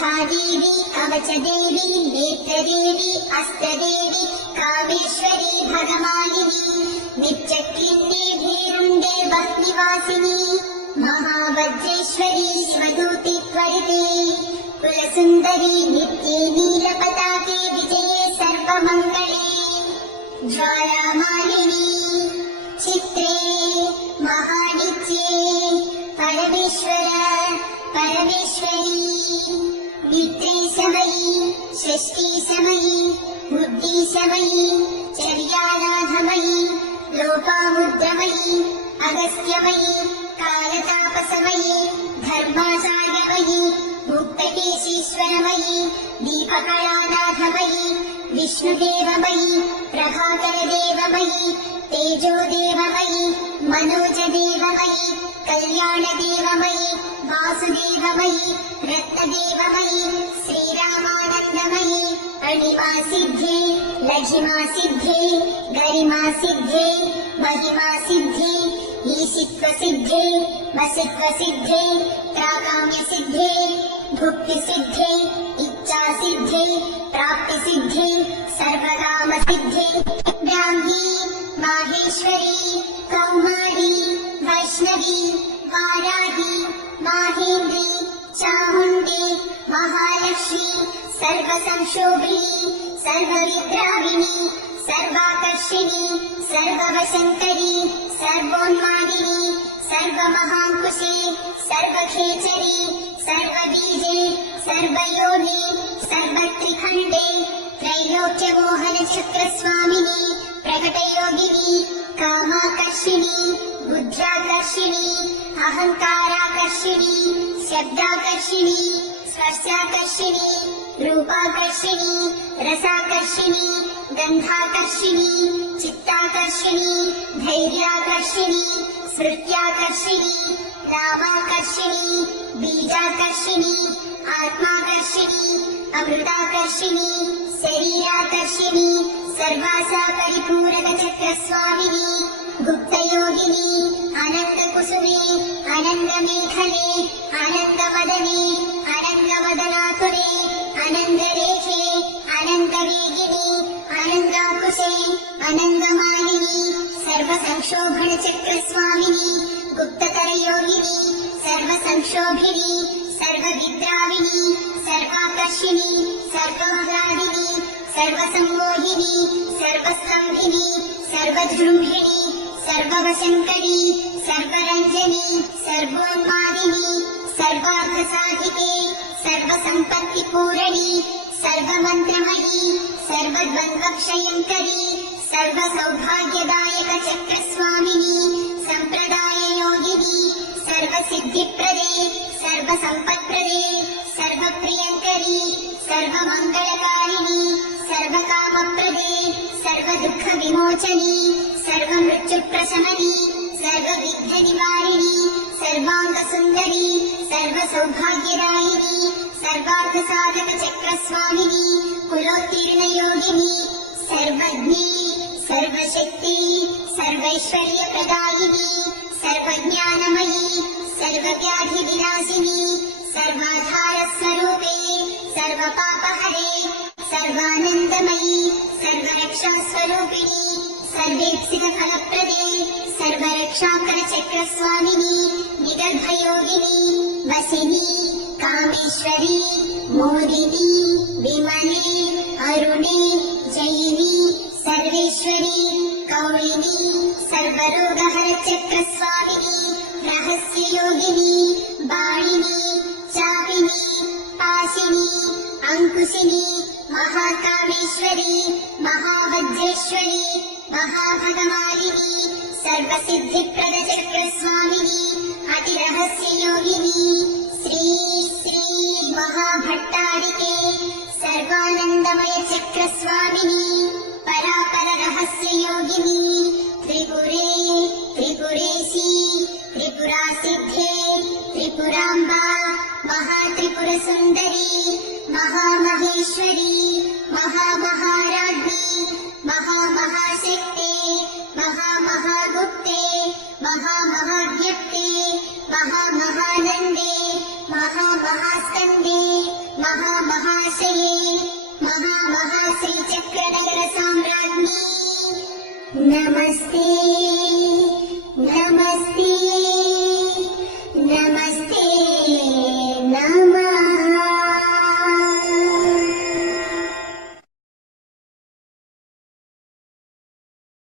शिखादेवी कवचदेवी नेत्रदेवी अस्तदेवी कामेश्वरी भगमालिनी नित्यक्लिन्ने भीरुण्डे भक्तिवासिनी महावज्रेश्वरी शिवदूति त्वरिते कुलसुन्दरी नित्ये नीलपताके विजये सर्वमङ्गले ज्वालामालिनी चित्रे महानित्ये परमेश्वर परमेश्वरी मित्रे समयी षष्ठी समयी बुद्धि समयी चर्याराधमयी लोपामुद्रमयी अगस्त्यमयी कालतापसमयी धर्माचार्यमयी मुक्तकेशीश्वरमयी दीपकलानाथमयी विष्णुदेवमयी प्रभाकरदेवमयी तेजोदेवमयी मनोजदेवमयी कल्याणदेवमयी वासुदेवमयी रत्नदेवमयी श्रीरामानन्दमयी अणिमासिद्धे लघिमासिद्धे गरिमासिद्धे महिमासिद्धे ईशित्वसिद्धे वसित्वसिद्धे प्राकाम्यसिद्धे भुक्तिसिद्धे इच्छासिद्धे प्राप्तिसिद्धे सर्वकामसिद्धे ब्राह्मी माहेश्वरी कौमारी वैष्णवी वाराही माहेन्द्री चामुण्डी महालक्ष्मी सर्वसंशोभिनी सर्वविद्राविणी सर्वाकर्षिणी सर्ववशङ्करी सर्वोन्मादिनी सर्वमहाङ्कुशे सर्वखेचरी सर्वबीजे सर्वयोनि सर्वत्रिखण्डे त्रैलोक्यमोहनचक्रस्वामिनी प्रकटयोगिनी कामाकर्षिणी बुद्ध्याकर्षिणी अहङ्काराकर्षिणी शब्दाकर्षिणी स्पर्शाकर्षिणी रूपाकर्षिणी रसाकर्षिणी गन्धाकर्षिणी चित्ताकर्षिणी धैर्याकर्षिणी स्मृत्याकर्षिणी नामाकर्षिणी बीजाकर्षिणी आत्माकर्षिणी अमृताकर्षिणी शरीराकर्षिणी सर्वासा परिपूरकचक्रस्वामिनी गुप्तयोगिनी आनन्दकुसुमे आनन्दमेखले आनन्दमदने आनन्दमदनातुरे आनन्दरेखे आनन्दवेगिनी आनन्दाकुशे आनन्दमालिनी सर्वसंक्षोभणचक्रस्वामिनी गुप्तकरयोगिनी सर्वसंक्षोभिनी सर्वविद्राविणी सर्वाकर्षिणी सर्वमह्लादिनी सर्वसम्मोहिनी सर्वस्तम्भिनी सर्वजृम्भिणी सर्ववशङ्करी सर्वरञ्जनी सर्वोन्मादिनी सर्वार्थसाधिके सर्वसम्पत्तिपूरणी सर्वमन्त्रमयी सर्वद्वन्द्वक्षयङ्करी सर्वसौभाग्यदायकचक्रस्वामिनी सम्प्रदाययोगिनी सर्वसिद्धिप्रदे सर्वसम्पत्प्रदे सर्वप्रियङ्करी सर्वमङ्गलकारिणी सर्वकामप्रदे सर्वदुःखविमोचनी सर्वमृत्युप्रशमनी सर्वविघ्ननिवारिणी सर्वाङ्गसुन्दरी सर्वसौभाग्यदायिनी सर्वार्थसाधकचक्रस्वामिनी कुलोत्तीर्णयोगिनी सर्वज्ञी सर्वशक्ति सर्वैश्वर्यप्रदायिनी सर्वज्ञानमयी सर्वव्याधिविनाशिनी सर्वाधारस्वरूपे सर्वपापहरे सर्वानन्दमयी सर्वरक्षास्वरूपिणी सर्वेप्सितफलप्रदे सर्वरक्षाकरचक्रस्वामिनी विदर्भयोगिनी वसिनी कामेश्वरी मोदिनी विमले अरुणे जयिनी सर्वेश्वरी कौलिनी सर्वरोगहरचक्रस्वामिनी रहस्ययोगिनी बाणिनी चापिनी पाशिनी अंकुशिनी महाकामेश्वरी महावज्रेश्वरी महाभगमालिनी सर्वसिद्धिप्रदचक्रस्वामिनी अतिरहस्ययोगिनी श्री श्री महाभट्टारिके सर्वानन्दमयचक्रस्वामिनी परापररहस्ययोगिनी त्रिपुरे त्रिपुरेशी त्रिपुरासिद्धे त्रिपुराम्बा महात्रिपुरसुन्दरी महामहेश्वरी महामहाराज्ञी महामहाशक्ते महामहागुप्ते महामहाज्ञप्ते महामहानन्दे महामहास्कन्दे महामहाशये महामहाश्रीचक्रनगरसाम्राज्ञी नमस्ते नमस्ते।